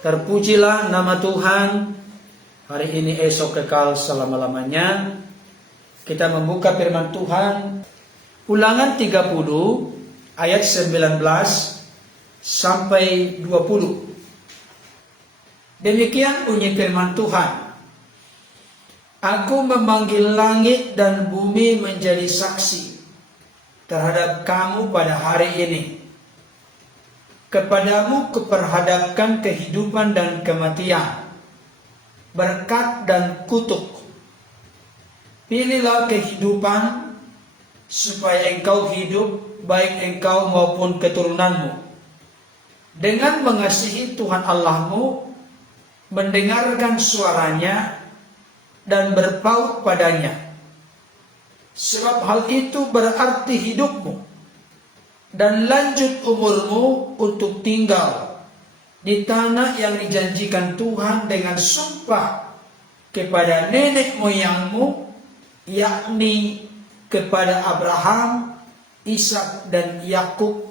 Terpujilah nama Tuhan. Hari ini, esok, kekal selama-lamanya. Kita membuka firman Tuhan Ulangan 30 ayat 19 sampai 20. Demikian bunyi firman Tuhan. Aku memanggil langit dan bumi menjadi saksi terhadap kamu pada hari ini. Kepadamu kuperhadapkan kehidupan dan kematian, berkat dan kutuk. Pilihlah kehidupan supaya engkau hidup, baik engkau maupun keturunanmu, dengan mengasihi Tuhan Allahmu, mendengarkan suaranya dan berpaut padanya. Sebab hal itu berarti hidupmu dan lanjut umurmu untuk tinggal di tanah yang dijanjikan Tuhan dengan sumpah kepada nenek moyangmu, yakni kepada Abraham, Ishak dan Yakub,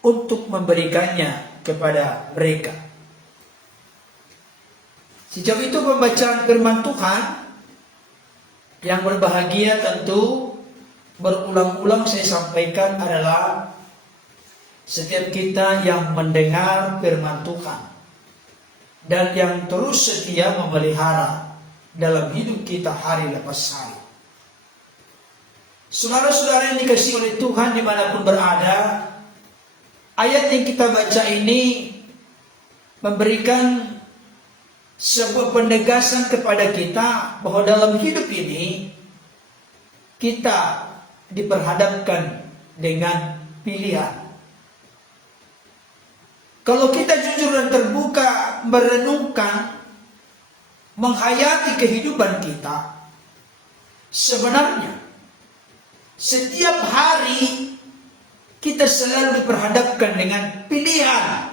untuk memberikannya kepada mereka. Sejauh itu pembacaan firman Tuhan. Yang berbahagia tentu berulang-ulang saya sampaikan adalah setiap kita yang mendengar firman Tuhan dan yang terus setia memelihara dalam hidup kita hari lepas hari. Saudara-saudara yang dikasihi oleh Tuhan dimanapun berada, ayat yang kita baca ini memberikan sebuah penegasan kepada kita bahwa dalam hidup ini kita diperhadapkan dengan pilihan. Kalau kita jujur dan terbuka merenungkan, menghayati kehidupan kita, sebenarnya setiap hari kita selalu diperhadapkan dengan pilihan.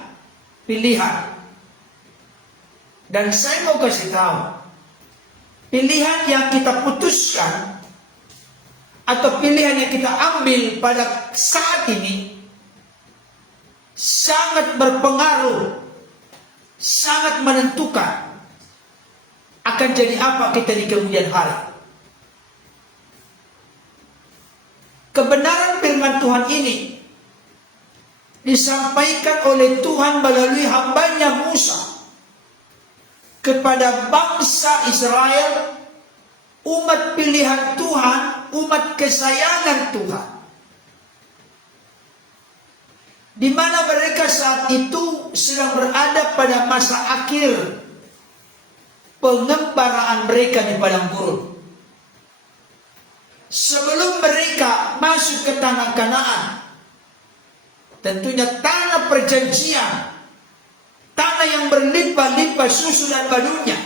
Dan saya mau kasih tahu, pilihan yang kita putuskan atau pilihan yang kita ambil pada saat ini sangat berpengaruh, sangat menentukan akan jadi apa kita di kemudian hari. Kebenaran firman Tuhan ini disampaikan oleh Tuhan melalui hambanya Musa kepada bangsa Israel, umat pilihan Tuhan, umat kesayangan Tuhan, di mana mereka saat itu sedang berada pada masa akhir pengembaraan mereka di padang gurun. Sebelum mereka masuk ke tanah Kanaan, tentunya tanah perjanjian, tanah yang berlimpah-limpah susu dan madunya,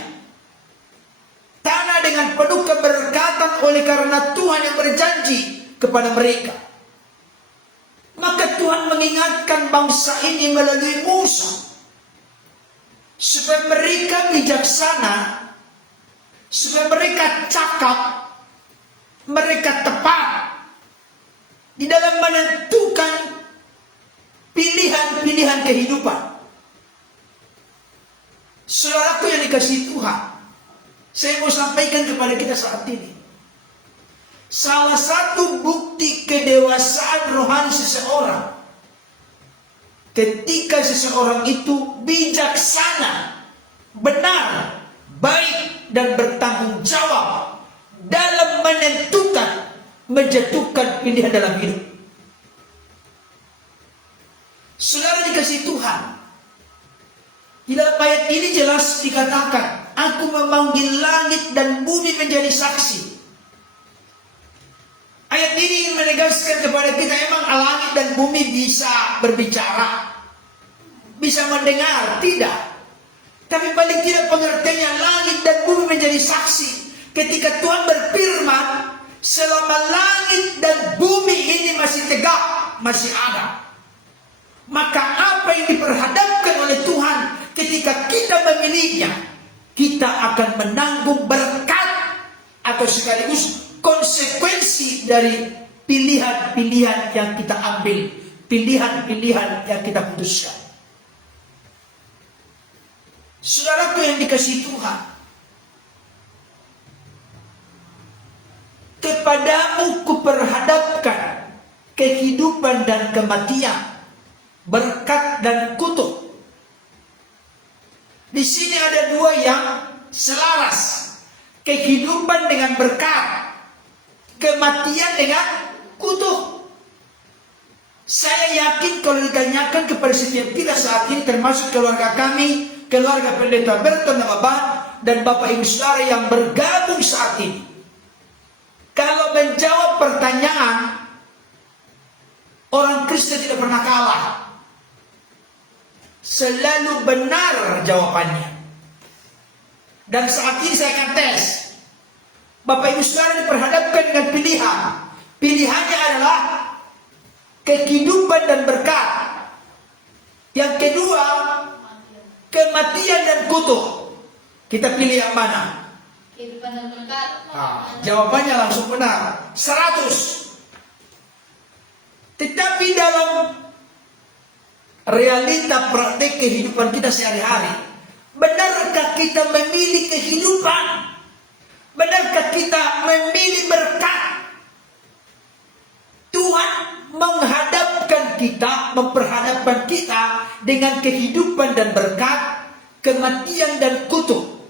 tanah dengan penuh keberkatan oleh karena Tuhan yang berjanji kepada mereka. Maka Tuhan mengingatkan bangsa ini melalui Musa supaya mereka bijaksana, supaya mereka cakap, mereka tepat di dalam menentukan pilihan-pilihan kehidupan. Saudaraku yang dikasihi Tuhan, saya mau sampaikan kepada kita saat ini, salah satu bukti kedewasaan rohani seseorang ketika seseorang itu bijaksana, benar, baik dan bertanggung jawab dalam menentukan, menjatuhkan pilihan dalam hidup. Saudara dikasihi Tuhan, di dalam ayat ini jelas dikatakan, aku memanggil langit dan bumi menjadi saksi. Ayat ini menegaskan kepada kita, emang langit dan bumi bisa berbicara, bisa mendengar? Tidak. Tapi paling tidak pengertiannya langit dan bumi menjadi saksi. Ketika Tuhan berfirman, selama langit dan bumi ini masih tegak, masih ada, maka apa yang diperhadapkan oleh Tuhan ketika kita memilihnya, kita akan menanggung berkat atau sekaligus konsekuensi dari pilihan-pilihan yang kita ambil, pilihan-pilihan yang kita putuskan. Saudaraku yang dikasihi Tuhan, kepadamu kuperhadapkan kehidupan dan kematian, berkat dan kutuk. Di sini ada dua yang selaras, kehidupan dengan berkat, kematian dengan kutuk. Saya yakin kalau ditanyakan kepada setiap kita saat ini, termasuk keluarga kami, keluarga Pendeta Berton Namaban, dan Bapak Ibu Saudara yang bergabung saat ini, kalau menjawab pertanyaan, orang Kristen tidak pernah kalah. Selalu benar jawabannya. Dan saat ini saya akan tes. Bapak Ibu Saudara diperhadapkan dengan pilihan. Pilihannya adalah kehidupan dan berkat. Yang kedua, kematian dan kutuk. Kita pilih yang mana? Kehidupan dan berkat. Jawabannya langsung benar, 100. Tetapi dalam realita praktek kehidupan kita sehari-hari, benarkah kita memilih kehidupan? Benarkah kita memilih berkat? Tuhan menghadapkan kita, memperhadapkan kita dengan kehidupan dan berkat, kematian dan kutuk.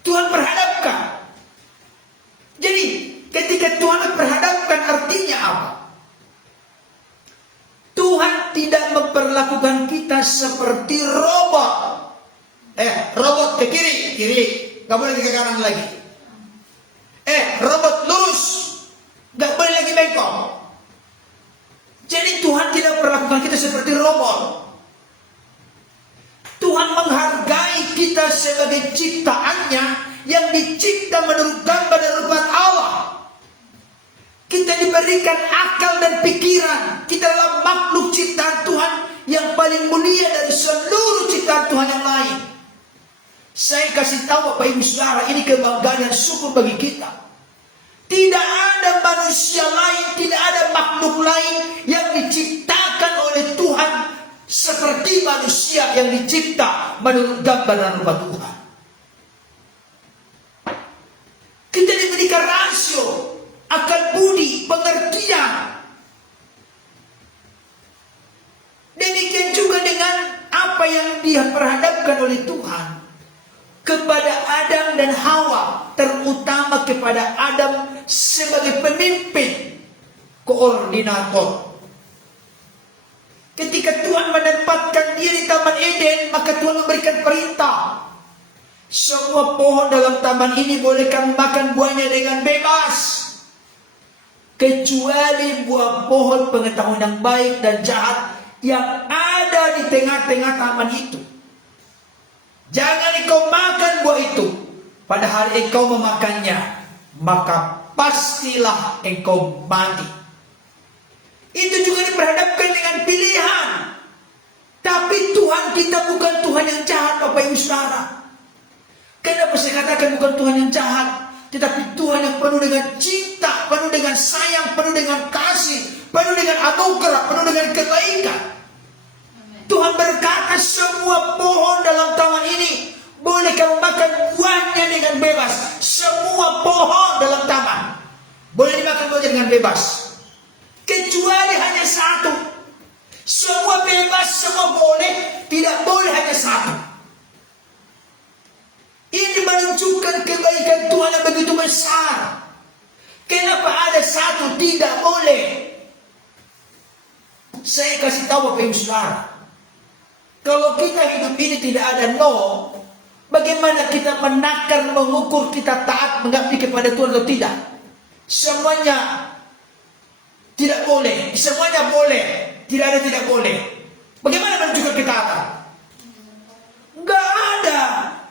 Tuhan perhadapkan. Jadi ketika Tuhan memperhadapkan, artinya apa? Tuhan tidak memperlakukan kita seperti robot. Robot ke kiri, gak boleh ke kanan lagi. Robot lurus, gak boleh lagi bengkok. Jadi Tuhan tidak memperlakukan kita seperti robot. Tuhan menghargai kita sebagai ciptaannya yang dicipta menurut gambar dan rupa Allah. Kita diberikan akal dan pikiran. Kita adalah makhluk ciptaan Tuhan yang paling mulia dari seluruh ciptaan Tuhan yang lain. Saya kasih tahu Bapak Ibu Saudara, ini kebanggaan dan syukur bagi kita. Tidak ada manusia lain, tidak ada makhluk lain yang diciptakan oleh Tuhan seperti manusia yang dicipta menurut gambar dan rupa Tuhan. Kita diberikan rasio, akal budi, pengertian. Demikian juga dengan apa yang diperhadapkan oleh Tuhan kepada Adam dan Hawa, terutama kepada Adam sebagai pemimpin, koordinator. Ketika Tuhan menempatkan dia di Taman Eden, maka Tuhan memberikan perintah. Semua pohon dalam taman ini boleh kamu makan buahnya dengan bebas, kecuali buah pohon pengetahuan yang baik dan jahat yang ada di tengah-tengah taman itu. Jangan engkau makan buah itu. Pada hari engkau memakannya, maka pastilah engkau mati. Itu juga diperhadapkan dengan pilihan. Tapi Tuhan kita bukan Tuhan yang jahat, Bapak Ibu Saudara. Kenapa saya katakan bukan Tuhan yang jahat, tetapi Tuhan yang penuh dengan cinta, penuh dengan sayang, penuh dengan kasih, penuh dengan anugerah, penuh dengan kebaikan. Tuhan berkata semua pohon dalam taman ini boleh kamu makan buahnya dengan bebas. Semua pohon dalam taman boleh dimakan buahnya dengan bebas, kecuali hanya satu. Semua bebas, semua boleh, tidak boleh hanya satu. Ini menunjukkan kebaikan Tuhan yang begitu besar. Kenapa ada satu tidak boleh? Saya kasih tahu Bapak Ibu Saudara, kalau kita hidup ini tidak ada no, bagaimana kita menakar, mengukur kita taat, mengabdi kepada Tuhan atau tidak? Semuanya tidak boleh, semuanya boleh, tidak ada tidak boleh. Bagaimana menunjukkan ketaatan? Enggak ada.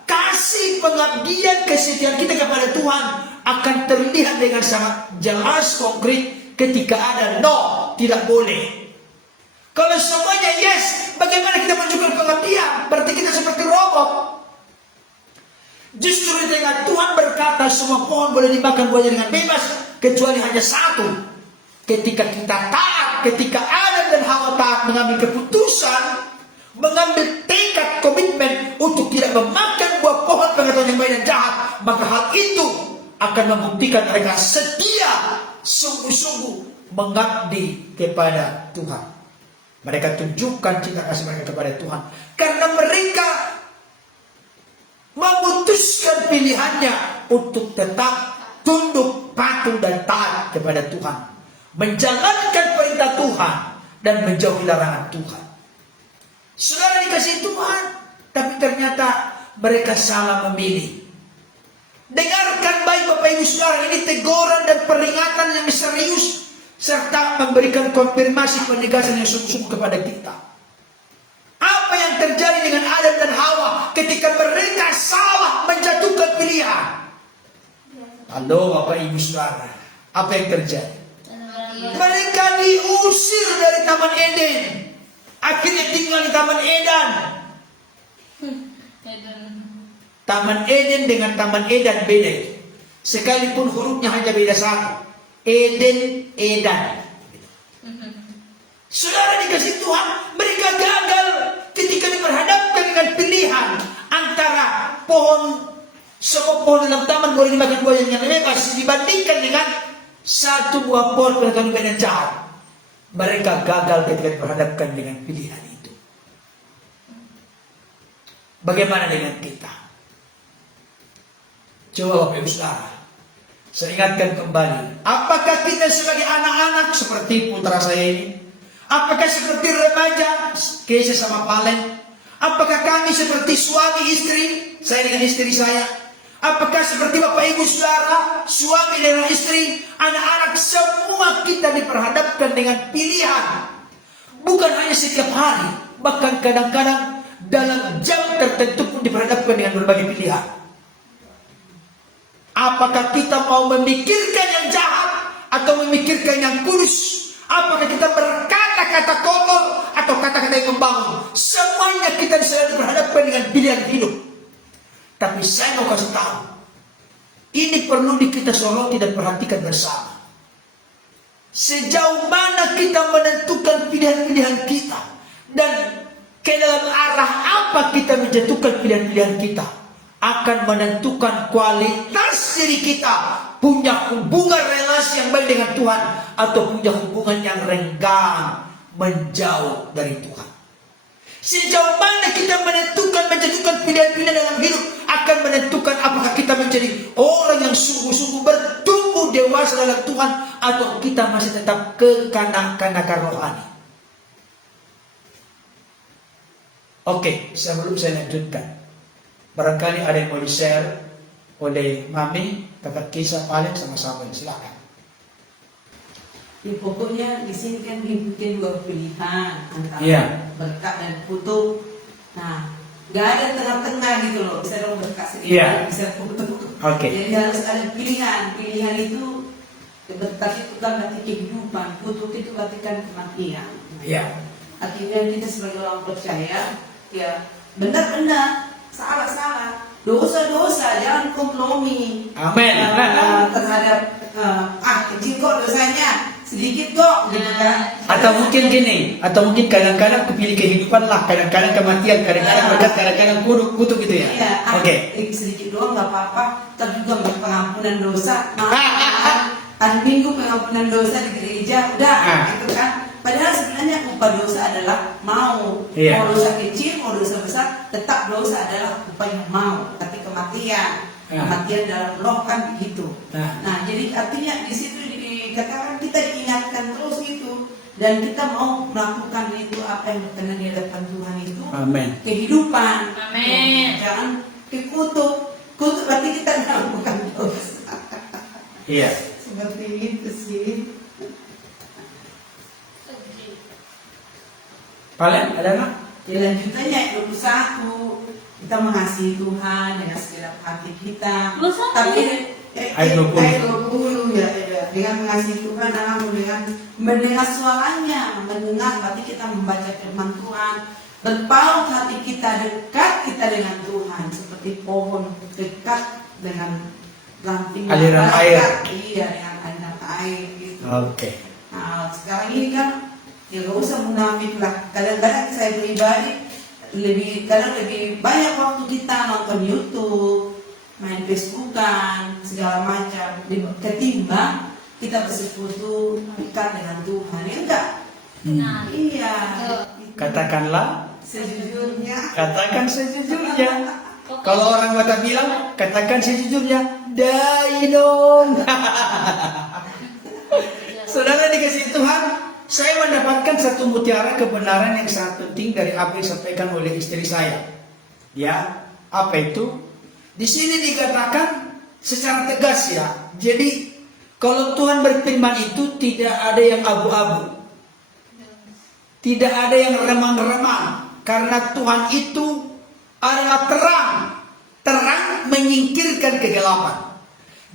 Kasih, pengabdian, kesetiaan kita kepada Tuhan akan terlihat dengan sangat jelas, konkret ketika ada no, tidak boleh. Kalau semuanya yes, bagaimana kita menunjukkan pengabdian? Berarti kita seperti robot. Justru dengan Tuhan berkata semua pohon boleh dimakan buahnya dengan bebas, kecuali hanya satu. Ketika kita taat, ketika Adam dan Hawa taat mengambil keputusan mengambil tekad komitmen untuk tidak memakan buah pohon pengetahuan yang baik dan jahat, maka hal itu akan membuktikan mereka setia, sungguh-sungguh mengabdi kepada Tuhan. Mereka tunjukkan cinta kasih mereka kepada Tuhan karena mereka memutuskan pilihannya untuk tetap tunduk, patuh dan taat kepada Tuhan, menjalankan perintah Tuhan dan menjauhi larangan Tuhan. Saudara dikasih Tuhan, tapi ternyata mereka salah memilih. Dengarkan baik Bapak Ibu Saudara, ini teguran dan peringatan yang serius serta memberikan konfirmasi penegasan yang sungguh-sungguh kepada kita. Apa yang terjadi dengan Adam dan Hawa ketika mereka salah menjatuhkan pilihan? Halo Bapak Ibu Saudara, apa yang terjadi? Mereka diusir dari Taman Eden. Akhirnya tinggal di Taman Eden. Taman Eden dengan Taman Edan beda. Sekalipun hurufnya hanya beda satu. Eden, Edan. Saudara dikasih Tuhan, mereka gagal ketika diperhadapkan dengan pilihan antara semua pohon dalam taman boleh dimakan buah yang bebas dibandingkan dengan satu buah pohon pengetahuan baik dan jahat. Mereka gagal ketika diperhadapkan dengan pilihan itu. Bagaimana dengan kita? Coba Bapak Ibu Saudara, saya ingatkan kembali. Apakah kita sebagai anak-anak seperti putra saya ini? Apakah seperti remaja, Keisha sama Palen? Apakah kami seperti suami istri, saya dengan istri saya? Apakah seperti Bapak Ibu Saudara, suami dengan istri, anak-anak, semua kita diperhadapkan dengan pilihan. Bukan hanya setiap hari, bahkan kadang-kadang dalam jam tertentu pun diperhadapkan dengan berbagai pilihan. Apakah kita mau memikirkan yang jahat atau memikirkan yang kudus? Apakah kita berkata-kata kotor atau kata-kata yang membangun? Semuanya kita selalu diperhadapkan dengan pilihan hidup. Tapi saya mau kasih tahu, ini perlu kita soroti dan perhatikan bersama. Sejauh mana kita menentukan pilihan-pilihan kita, dan ke dalam arah apa kita menjatuhkan pilihan-pilihan kita, akan menentukan kualitas diri kita, punya hubungan relasi yang baik dengan Tuhan, atau punya hubungan yang renggang, menjauh dari Tuhan. Sejauh mana kita menjatuhkan pilihan-pilihan dalam hidup akan menentukan apakah kita menjadi orang yang sungguh-sungguh bertumbuh dewasa dalam Tuhan, atau kita masih tetap kekanak-kanakan rohani. Oke, sebelum saya lanjutkan, barangkali ada yang mau di-share oleh Mami, Kakak Kisah, Palen sama Samuel, silakan. Ya, pokoknya di sini kan dibikin dua pilihan antara berkat dan kutuk. Nah, nggak ada tengah-tengah gitu loh. Bisa dong berkat sendiri, bisa kutuk. Jadi harus ada pilihan. Pilihan itu berkat itu kan berarti kehidupan, kutuk itu berarti kan kematian. Artinya kita sebagai orang percaya, ya benar-benar, salah-salah, dosa-dosa, jangan kompromi. Amin. Terhadap kecil kok dosanya, sedikit kok gitu kan. Atau mungkin gini, atau mungkin kadang-kadang kepilih kehidupan lah, kadang-kadang kematian, kadang-kadang berkat, kadang-kadang kutuk gitu ya. Sedikit doang nggak apa-apa, tapi juga pengampunan dosa. Hari Minggu pengampunan dosa di gereja, udah gitu kan. Padahal sebenarnya upah dosa adalah mau dosa kecil, mau dosa besar, tetap dosa adalah upah yang mau, tapi kematian dalam roh kan begitu. Nah, jadi artinya di situ dikatakan kita diingatkan terus itu, dan kita mau melakukan itu apa yang berkenan di hadapan Tuhan itu. Amin. Kehidupan. Amin. Jangan dikutuk. Kutuk berarti kita melakukan dosa. Seperti itu sih. Palen, ada nggak? Lanjutannya 21, kita mengasihi Tuhan dengan segenap hati kita. Tapi ayat 20 ya, dengan mengasihi Tuhan, dengan mendengar suaranya, mendengar berarti kita membaca firman Tuhan, berpaut hati kita, dekat kita dengan Tuhan, seperti pohon dekat dengan ranting aliran air. Iya, dengan aliran air gitu. Nah, sekarang ini kan ya gak usah munafik lah. Kadang-kadang saya pribadi kadang lebih banyak waktu kita nonton YouTube, main Facebookan, segala macam, ketimbang kita bersekutu dekat dengan Tuhan, ya enggak? Nah, Iya. Katakanlah, Sejujurnya. katakan sejujurnya. Kalau orang Batak bilang, katakan sejujurnya. Dai dong. Saudara dikasih Tuhan, saya mendapatkan satu mutiara kebenaran yang sangat penting dari apa yang disampaikan oleh istri saya. Ya, apa itu? Di sini dikatakan secara tegas ya. Jadi kalau Tuhan berfirman itu tidak ada yang abu-abu, tidak ada yang remang-remang, karena Tuhan itu adalah terang. Terang menyingkirkan kegelapan.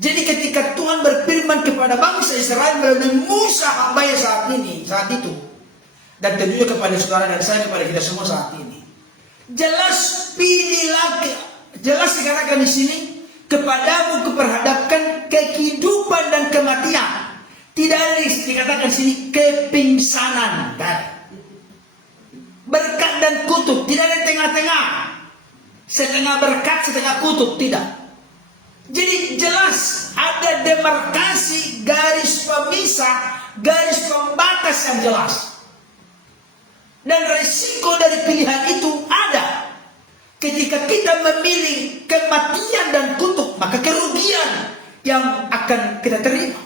Jadi ketika Tuhan berfirman kepada bangsa Israel melalui Musa hambanya saat itu, dan tentunya kepada saudara dan saya, kepada kita semua saat ini, jelas pilihlah, jelas dikatakan di sini, kepadamu kuperhadapkan kehidupan dan kematian. Tidak ada dikatakan di sini kepingsanan, berkat dan kutuk, tidak ada tengah-tengah, setengah berkat setengah kutuk, tidak. Jadi jelas ada demarkasi, garis pemisah, garis pembatas yang jelas. Dan risiko dari pilihan itu ada. Ketika kita memilih kematian dan kutuk, maka kerugian yang akan kita terima.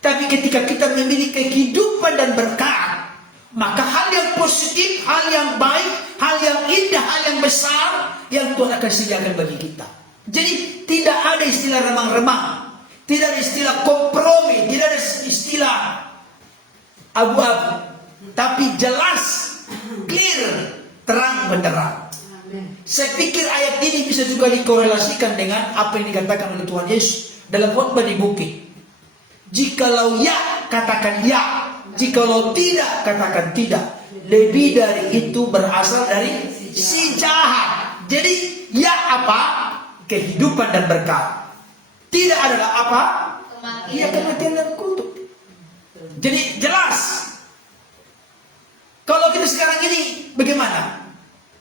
Tapi ketika kita memilih kehidupan dan berkat, maka hal yang positif, hal yang baik, hal yang indah, hal yang besar yang Tuhan akan sediakan bagi kita. Jadi tidak ada istilah remang-remang, tidak ada istilah kompromi, tidak ada istilah abu-abu, tapi jelas, clear, terang benderang. Saya pikir ayat ini bisa juga dikorelasikan dengan apa yang dikatakan oleh Tuhan Yesus dalam khotbah di bukit. Jikalau ya, katakan ya. Jikalau tidak, katakan tidak. Lebih dari itu berasal dari si jahat. Jadi ya apa? Kehidupan dan berkat. Tidak adalah apa? Ya kematian dan kutuk. Jadi jelas. Kalau kita sekarang ini bagaimana?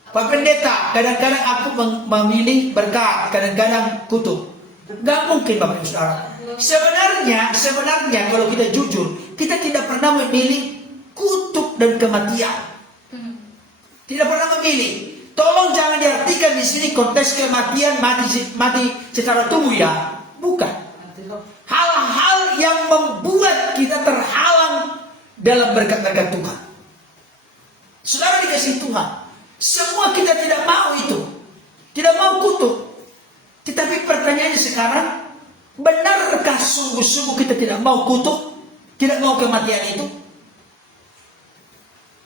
Pak Pendeta, kadang-kadang aku memilih berkat, kadang-kadang kutuk. Gak mungkin Bapak Ibu Saudara. Sebenarnya kalau kita jujur, kita tidak pernah memilih kutuk dan kematian. Tidak pernah memilih. Tolong jangan diartikan di sini konteks kematian mati secara tubuh ya. Bukan. Hal-hal yang membuat kita terhalang dalam berkat-berkat Tuhan. Saudara dikasih Tuhan, semua kita tidak mau itu. Tidak mau kutuk. Tetapi pertanyaannya sekarang, benarkah sungguh-sungguh kita tidak mau kutuk? Tidak mau kematian itu?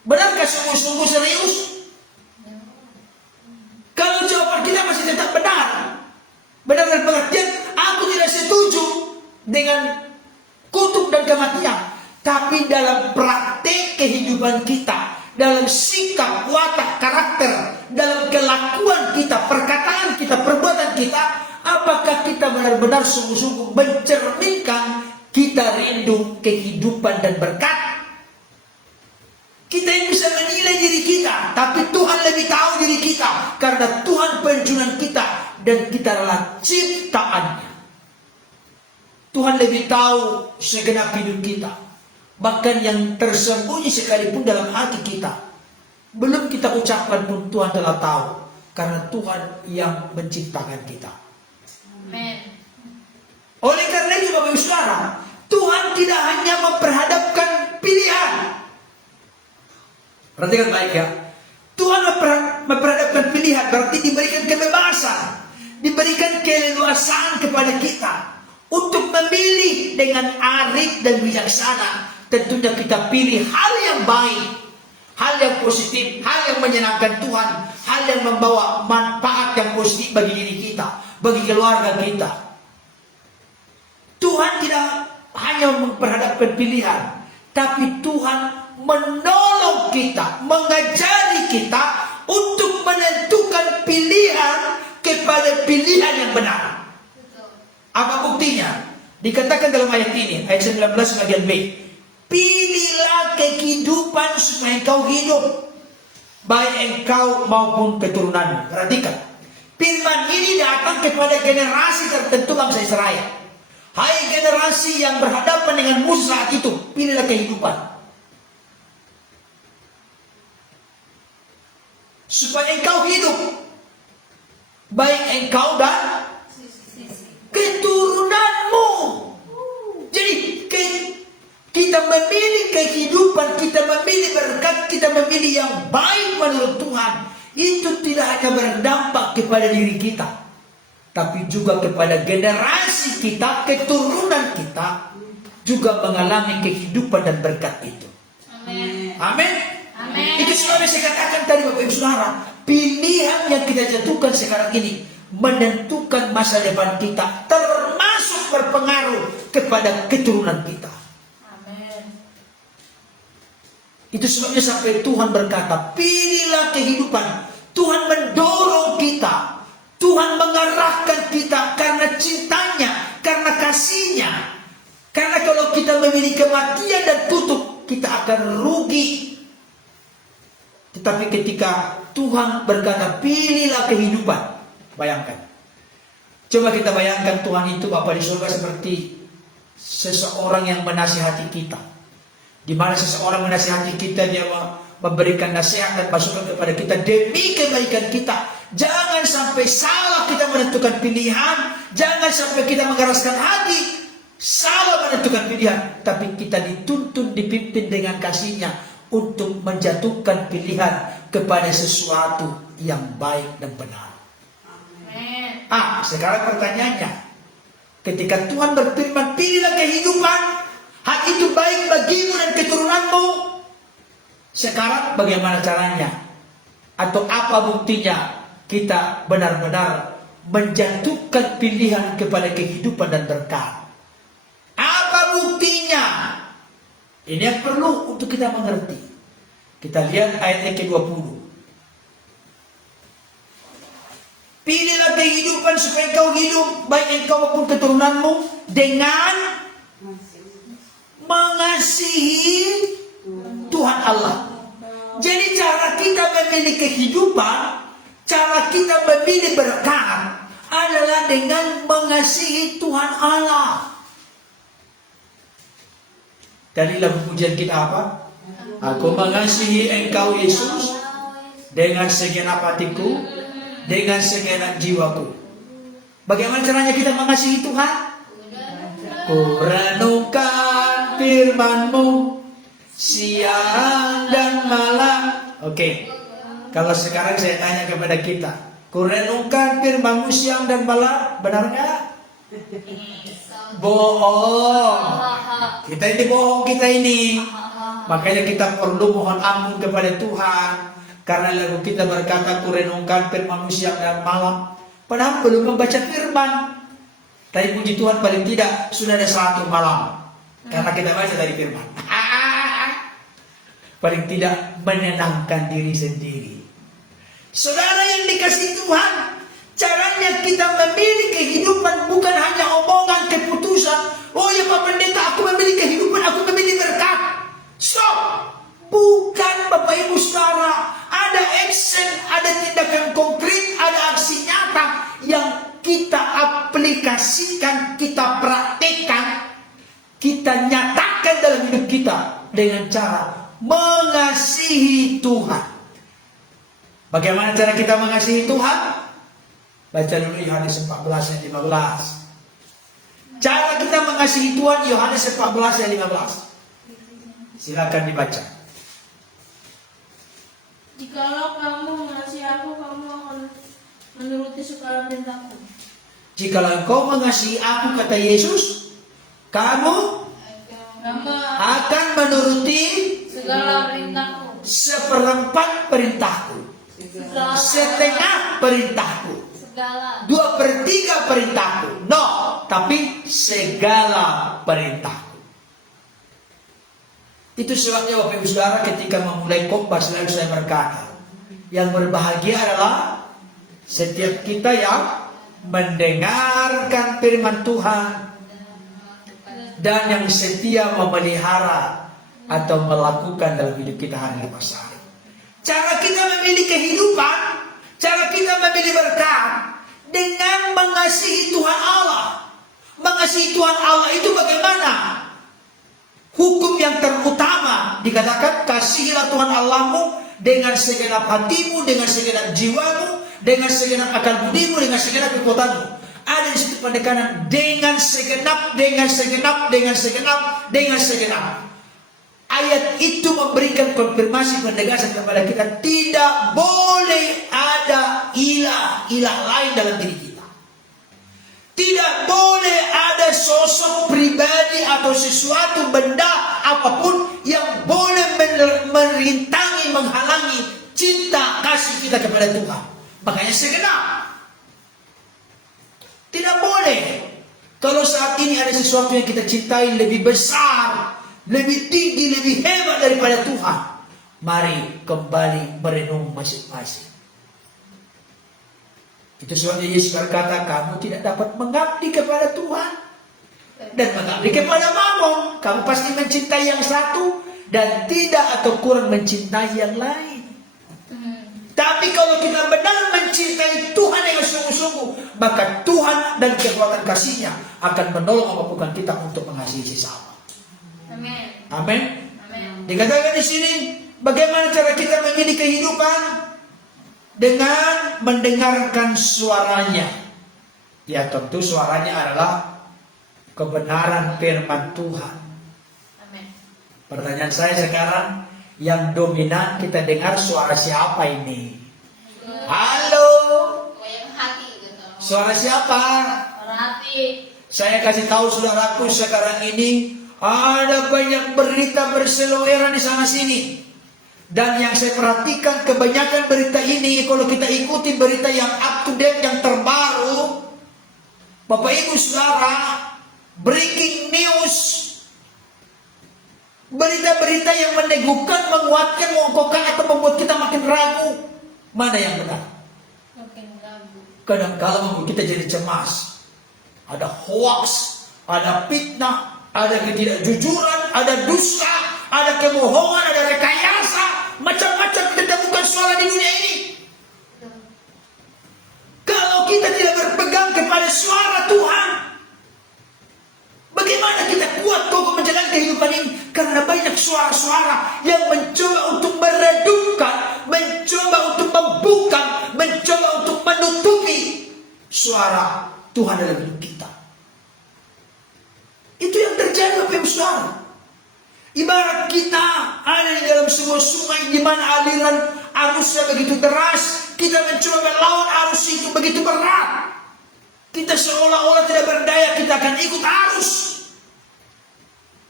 Benarkah sungguh-sungguh serius? Kalau jawaban kita masih tetap benar, benar dalam pengertian aku tidak setuju dengan kutuk dan kematian, tapi dalam praktek kehidupan kita, dalam sikap, watak, karakter, dalam kelakuan kita, perkataan kita, perbuatan kita, apakah kita benar-benar sungguh-sungguh mencerminkan kita rindu kehidupan dan berkat? Kita yang bisa menilai diri kita, tapi Tuhan lebih tahu diri kita, karena Tuhan penjunan kita dan kita adalah ciptaannya. Tuhan lebih tahu segenap hidup kita, bahkan yang tersembunyi sekalipun dalam hati kita, belum kita ucapkan pun Tuhan telah tahu, karena Tuhan yang menciptakan kita. Amen. Oleh karena itu Bapak Ibu Saudara, Tuhan tidak hanya memperhadapkan pilihan. Perhatikan baik ya. Tuhan memperhadapkan pilihan, berarti diberikan kebebasan, diberikan keleluasaan kepada kita untuk memilih dengan arif dan bijaksana. Tentunya kita pilih hal yang baik, hal yang positif, hal yang menyenangkan Tuhan, hal yang membawa manfaat yang positif bagi diri kita, bagi keluarga kita. Tuhan tidak hanya memperhadapkan pilihan, tapi Tuhan menolong kita, mengajari kita untuk menentukan pilihan kepada pilihan yang benar. Apa buktinya? Dikatakan dalam ayat ini, ayat 19 bagian B. Pilihlah kehidupan supaya kau hidup. baik engkau maupun keturunanmu. Perhatikan, firman ini datang kepada generasi tertentu bangsa Israel. Hai generasi yang berhadapan dengan Musa saat itu, pilihlah kehidupan supaya engkau hidup, baik engkau dan keturunanmu. Jadi kita memilih kehidupan, kita memilih berkat, kita memilih yang baik menurut Tuhan. Itu tidak hanya berdampak kepada diri kita, tapi juga kepada generasi kita, keturunan kita juga mengalami kehidupan dan berkat itu. Amin. Amin. Amin. Itu sebabnya saya katakan tadi Bapak Ibu Saudara, pilihan yang kita jatuhkan sekarang ini menentukan masa depan kita, termasuk berpengaruh kepada keturunan kita. Amin. Itu sebabnya sampai Tuhan berkata, pilihlah kehidupan. Tuhan mendorong kita, Tuhan mengarahkan kita karena cintanya, karena kasihnya. Karena kalau kita memilih kematian dan kutuk, kita akan rugi. Tetapi ketika Tuhan berkata, pilihlah kehidupan. Bayangkan. Coba kita bayangkan Tuhan itu Bapa di surga seperti seseorang yang menasihati kita. Di mana seseorang menasihati kita, dia memberikan nasihat dan masukan kepada kita demi kebaikan kita. Jangan sampai salah kita menentukan pilihan. Jangan sampai kita mengeraskan hati, salah menentukan pilihan. Tapi kita dituntun, dipimpin dengan kasihnya untuk menjatuhkan pilihan kepada sesuatu yang baik dan benar. Amin. Sekarang pertanyaannya, ketika Tuhan berfirman, pilihlah kehidupan, hal itu baik bagimu dan keturunanmu. Sekarang bagaimana caranya? Atau apa buktinya kita benar-benar menjatuhkan pilihan kepada kehidupan dan berkat? Apa buktinya? Ini yang perlu untuk kita mengerti. Kita lihat ayat yang ke-20. Pilihlah kehidupan supaya engkau hidup, baik engkau maupun keturunanmu, dengan mengasihi Tuhan Allah. Jadi cara kita memilih kehidupan, cara kita memilih berkat adalah dengan mengasihi Tuhan Allah. Dari lagu pujian kita apa? Aku mengasihi engkau Yesus dengan segenap hatiku, dengan segenap jiwaku. Bagaimana caranya kita mengasihi Tuhan? Ku renungkan firman-Mu siang dan malam. Oke. Kalau sekarang saya tanya kepada kita, ku renungkan firman-Mu siang dan malam, benar nggak? Bohong. Kita ini bohong, kita ini. Makanya kita perlu mohon ampun kepada Tuhan. Karena lagu kita berkata, ku renungkan firman-Mu siang dan malam. Padahal belum membaca firman. Tapi puji Tuhan, paling tidak sudah ada 1 malam. Karena kita baca dari firman. Paling tidak menenangkan diri sendiri. Saudara yang dikasihi Tuhan, caranya kita memilih kehidupan bukan hanya omongan, keputusan. Oh ya Pak Pendeta, aku memilih kehidupan, aku memilih berkat. Stop. Bukan Bapak Ibu Saudara. Ada action, ada tindakan konkret, ada aksi nyata yang kita aplikasikan, kita praktekkan, kita nyatakan dalam hidup kita dengan cara mengasihi Tuhan. Bagaimana cara kita mengasihi Tuhan? Baca dulu Yohanes 14 ayat 15. Cara kita mengasihi Tuhan, Yohanes 14 ayat 15. Silakan dibaca. Jikalau kamu mengasihi aku, kamu akan menuruti segala perintahku. Jikalau engkau mengasihi aku, kata Yesus, kamu akan menuruti Segala perintahku. seperempat perintahku, setengah perintahku, Segala. 2/3 perintahku. No, tapi segala perintahku. Itu sebabnya Bapak Ibu Saudara, ketika memulai khotbah selalu saya berkata, yang berbahagia adalah setiap kita yang mendengarkan firman Tuhan dan yang setia memelihara atau melakukan dalam hidup kita hari lepas hari. Cara kita memilih kehidupan, cara kita memilih berkat dengan mengasihi Tuhan Allah. Mengasihi Tuhan Allah itu bagaimana? Hukum yang terutama dikatakan, kasihilah Tuhan Allahmu dengan segenap hatimu, dengan segenap jiwamu, dengan segenap akal budimu, dengan segenap kekuatanmu. Ada di situ pendekanan dengan segenap, dengan segenap, dengan segenap, dengan segenap. Ayat itu memberikan konfirmasi penegasan kepada kita, tidak boleh ada ilah lain dalam diri kita. Tidak boleh ada sosok pribadi atau sesuatu benda apapun yang boleh merintangi, menghalangi cinta kasih kita kepada Tuhan. Makanya segenap. Tidak boleh. Kalau saat ini ada sesuatu yang kita cintai lebih besar, lebih tinggi, lebih hebat daripada Tuhan, mari kembali merenung masing-masing. Itu sebabnya Yesus berkata, kamu tidak dapat mengabdi kepada Tuhan dan mengabdi kepada Mammon. Kamu pasti mencintai yang satu dan tidak atau kurang mencintai yang lain. Tapi kalau kita benar mencintai Tuhan dengan sungguh-sungguh, maka Tuhan dan kekuatan kasih-Nya akan menolong apapun kita untuk mengasihi sesama. Amin. Amin. Amin. Dikatakan di sini, bagaimana cara kita memilih kehidupan? Dengan mendengarkan suaranya. Ya tentu suaranya adalah kebenaran firman Tuhan. Amin. Pertanyaan saya sekarang, yang dominan kita dengar suara siapa ini? Halo? Goyang hati gitu. Suara siapa? Orang hati. Saya kasih tahu saudaraku, sekarang ini ada banyak berita berseliweran di sana sini. Dan yang saya perhatikan, kebanyakan berita ini, kalau kita ikuti berita yang up to date, yang terbaru, Bapak Ibu Saudara, breaking news, berita-berita yang meneguhkan, menguatkan, mengokohkan, atau membuat kita makin ragu. Mana yang benar? Makin ragu. Kadang-kala membuat kita jadi cemas. Ada hoax, ada fitnah, ada ketidakjujuran, ada dusta, ada kebohongan, ada rekayasa, macam-macam kita temukan suara di dunia ini. Kalau kita tidak berpegang kepada suara Tuhan, bagaimana kita kuat kokoh menjalani kehidupan ini? Karena banyak suara-suara yang mencoba untuk meredupkan, mencoba untuk membungkam, mencoba untuk menutupi suara Tuhan dalam hidup kita. Itu yang terjadi, Bapak Ibu Saudara. Ibarat kita ada di dalam sebuah sungai di mana aliran arusnya begitu deras, kita mencoba melawan arus itu begitu berat. Kita seolah-olah tidak berdaya, kita akan ikut arus.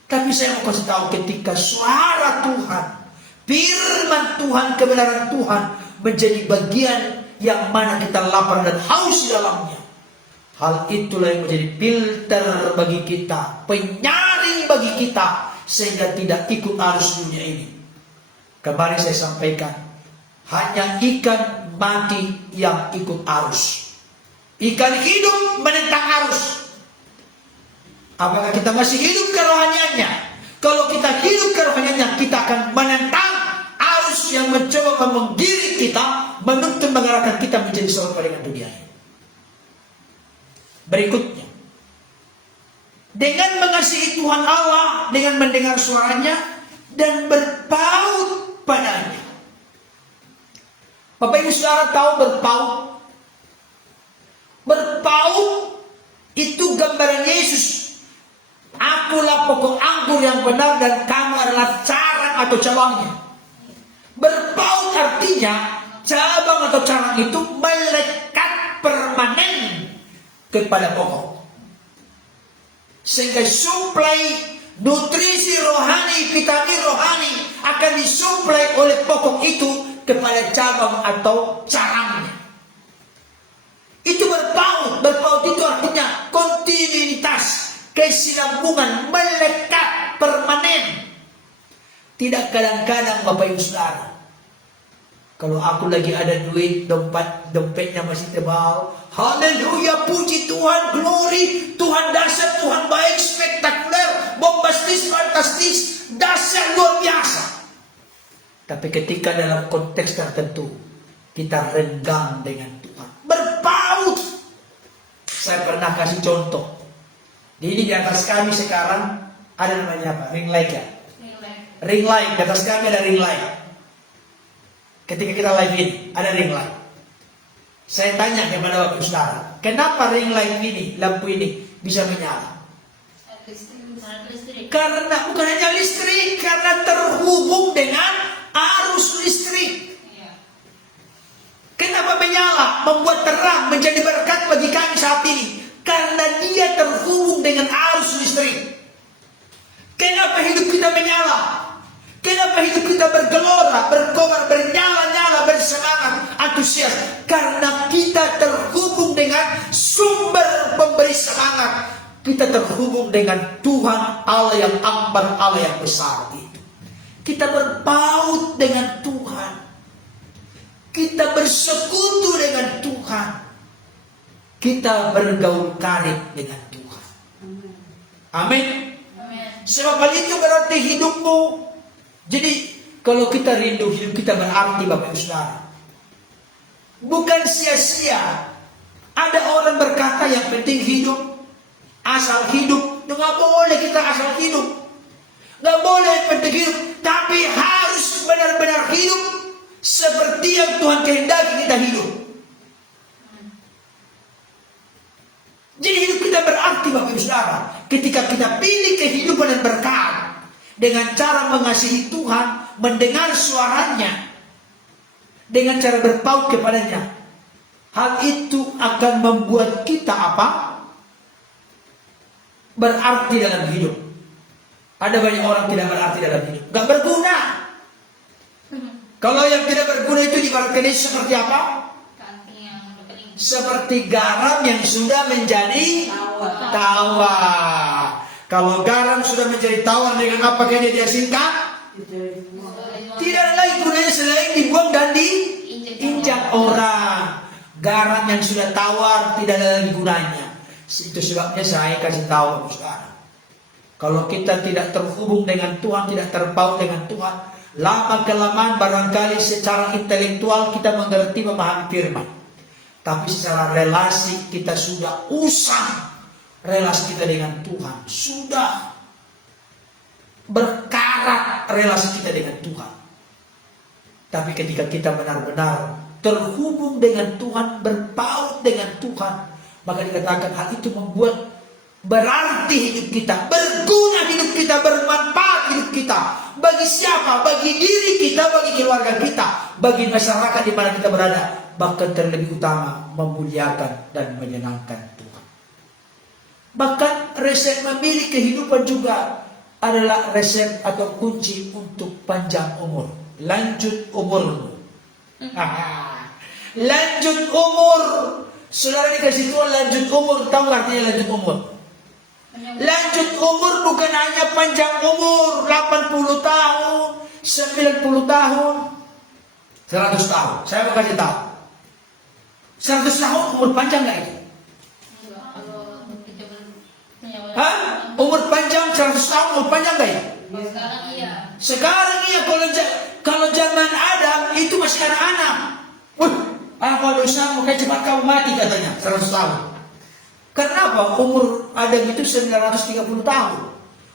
Tapi saya mau kasih tahu, ketika suara Tuhan, firman Tuhan, kebenaran Tuhan menjadi bagian yang mana kita lapar dan haus di dalamnya, hal itulah yang menjadi filter bagi kita, penyaring bagi kita, sehingga tidak ikut arus dunia ini. Kemarin saya sampaikan, hanya ikan mati yang ikut arus. Ikan hidup menentang arus. Apakah kita masih hidup kerohaniannya? Kalau kita hidup kerohaniannya, kita akan menentang arus yang mencoba menggiring kita, menuntun mengarahkan kita menjadi serupa dengan dunia ini. Berikutnya, dengan mengasihi Tuhan Allah, dengan mendengar suaranya dan berpaut padanya. Bapak Ibu Saudara tahu berpaut? Berpaut itu gambaran Yesus. Akulah pokok anggur yang benar dan kamu adalah carang atau cabangnya. Berpaut artinya cabang atau carang itu melekat permanen kepada pokok, sehingga suplai nutrisi rohani, vitamin rohani akan disuplai oleh pokok itu kepada cabang atau carangnya. Itu berpaut. Berpaut itu artinya kontinuitas, kesinambungan, melekat, permanen. Tidak kadang-kadang Bapak Ibu Saudara, kalau aku lagi ada duit, dompetnya masih tebal, haleluya, puji Tuhan, glory, Tuhan dahsyat, Tuhan baik, spektakuler, bombastis, fantastis, dahsyat, luar biasa. Tapi ketika dalam konteks tertentu, kita renggang dengan Tuhan. Berpaut. Saya pernah kasih contoh. Di atas kami sekarang ada namanya apa? Ring light ya? Ring light. Di atas kami ada ring light. Ketika kita live ini, ada ring light. Saya tanya kepada Bapak Saudara, kenapa ring light ini, lampu ini bisa menyala? Listrik. Karena bukan hanya listrik, karena terhubung dengan arus listrik. Iya. Kenapa menyala, membuat terang, menjadi berkat bagi kami saat ini? Karena dia terhubung dengan arus listrik. Kenapa hidup kita menyala? Kenapa hidup kita bergelora, berkobar, bernyala-nyala, bersemangat, antusias? Karena kita terhubung dengan sumber pemberi semangat. Kita terhubung dengan Tuhan Allah yang akbar, Allah yang besar itu. Kita berpaut dengan Tuhan. Kita bersekutu dengan Tuhan. Kita bergaul karib dengan Tuhan. Amin. Amin. Sebab hal itu berarti hidupmu. Jadi kalau kita rindu, hidup kita berarti Bapak Ibu Saudara. Bukan sia-sia. Ada orang berkata yang penting hidup, asal hidup. Nggak boleh kita asal hidup. Nggak boleh yang penting hidup. Tapi harus benar-benar hidup seperti yang Tuhan kehendaki kita hidup. Jadi hidup kita berarti Bapak Ibu Saudara. Ketika kita pilih kehidupan dan berkat dengan cara mengasihi Tuhan, mendengar suaranya, dengan cara berpaut kepadanya, hal itu akan membuat kita apa? Berarti dalam hidup. Ada banyak orang tidak berarti dalam hidup, gak berguna. Kalau yang tidak berguna itu diibaratkan seperti apa? Kaki yang udah kering. Seperti garam yang sudah menjadi tawar. Kalau garam sudah menjadi tawar, dengan apa dia diasingkan? Tidak ada lagi gunanya selain dibuang dan diinjak orang. Garam yang sudah tawar tidak ada lagi gunanya. Itu sebabnya saya kasih tahu Saudara. Kalau kita tidak terhubung dengan Tuhan, tidak terpaut dengan Tuhan, lama-kelamaan barangkali secara intelektual kita mengerti, memahami firman. Tapi secara relasi kita sudah usang. Relasi kita dengan Tuhan sudah berkarat relasi kita dengan Tuhan. Tapi ketika kita benar-benar terhubung dengan Tuhan, berpaut dengan Tuhan, maka dikatakan hal itu membuat berarti hidup kita, berguna hidup kita, bermanfaat hidup kita. Bagi siapa? Bagi diri kita, bagi keluarga kita, bagi masyarakat di mana kita berada. Bahkan terlebih utama memuliakan dan menyenangkan Tuhan. Bahkan resep memilih kehidupan juga adalah resep atau kunci untuk panjang umur. Lanjut umurmu. Lanjut umur. Saudara dikasih Tuhan lanjut umur. Tahu artinya lanjut umur? Lanjut umur bukan hanya panjang umur 80 tahun, 90 tahun, 100 tahun. Saya mau kasih tahu. 100 tahun umur panjang gak itu? Kalau kita punya Hah? Umur panjang 100 tahun umur panjang gak itu? sekarang iya. Sekarang iya, kalau zaman Adam itu masih anak-anak. Wih, apa dosamu, kan cepat kau mati katanya 100 tahun. Kenapa? Umur Adam itu 930 tahun.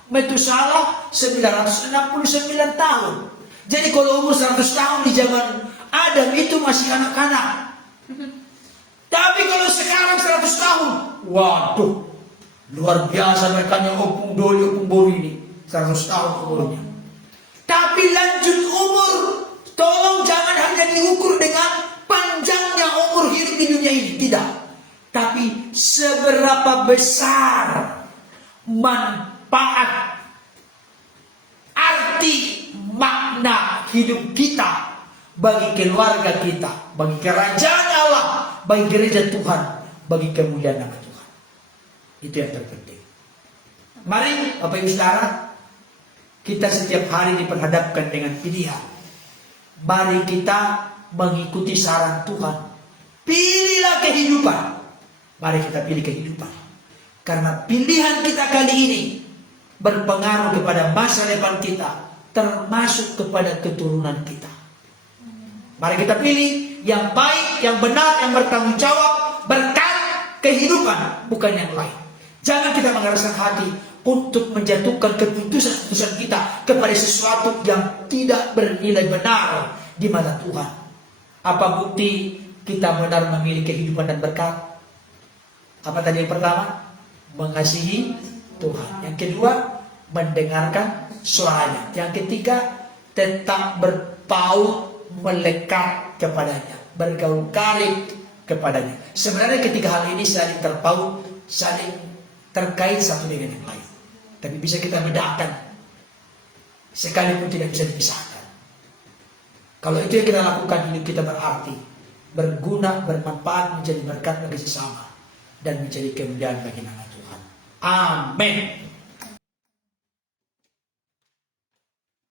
Metusalah 969 tahun. Jadi kalau umur 100 tahun di zaman Adam itu masih anak-anak. Tapi kalau sekarang 100 tahun, waduh, luar biasa mereka yang opung doli, opung bori ini. 100 tahun umurnya. Tapi lanjut umur, tolong jangan hanya diukur dengan panjangnya umur hidup di dunia ini. Tidak. Tapi seberapa besar manfaat, arti, makna hidup kita bagi keluarga kita, bagi kerajaan Allah, bagi gereja Tuhan, bagi kemuliaan nama Tuhan. Itu yang terpenting. Mari Bapak Ibu Saudara, kita setiap hari diperhadapkan dengan pilihan. Mari kita mengikuti saran Tuhan. Pilihlah kehidupan. Mari kita pilih kehidupan. Karena pilihan kita kali ini berpengaruh kepada masa depan kita, termasuk kepada keturunan kita. Mari kita pilih yang baik, yang benar, yang bertanggung jawab, berkat kehidupan, bukan yang lain. Jangan kita mengeraskan hati untuk menjatuhkan keputusan kita kepada sesuatu yang tidak bernilai benar di mata Tuhan. Apa bukti kita benar memilih kehidupan dan berkat? Apa tadi yang pertama? Mengasihi Tuhan. Yang kedua, mendengarkan suaranya. Yang ketiga, tetap berpaut, melekat kepadanya, bergaul karib kepadanya. Sebenarnya ketiga hal ini saling terpaut, saling terkait satu dengan yang lain. Tapi bisa kita bedakan, sekalipun tidak bisa dipisahkan. Kalau itu yang kita lakukan, hidup kita berarti, berguna, bermanfaat, menjadi berkat bagi sesama, dan menjadi kemuliaan bagi nama Tuhan. Amin.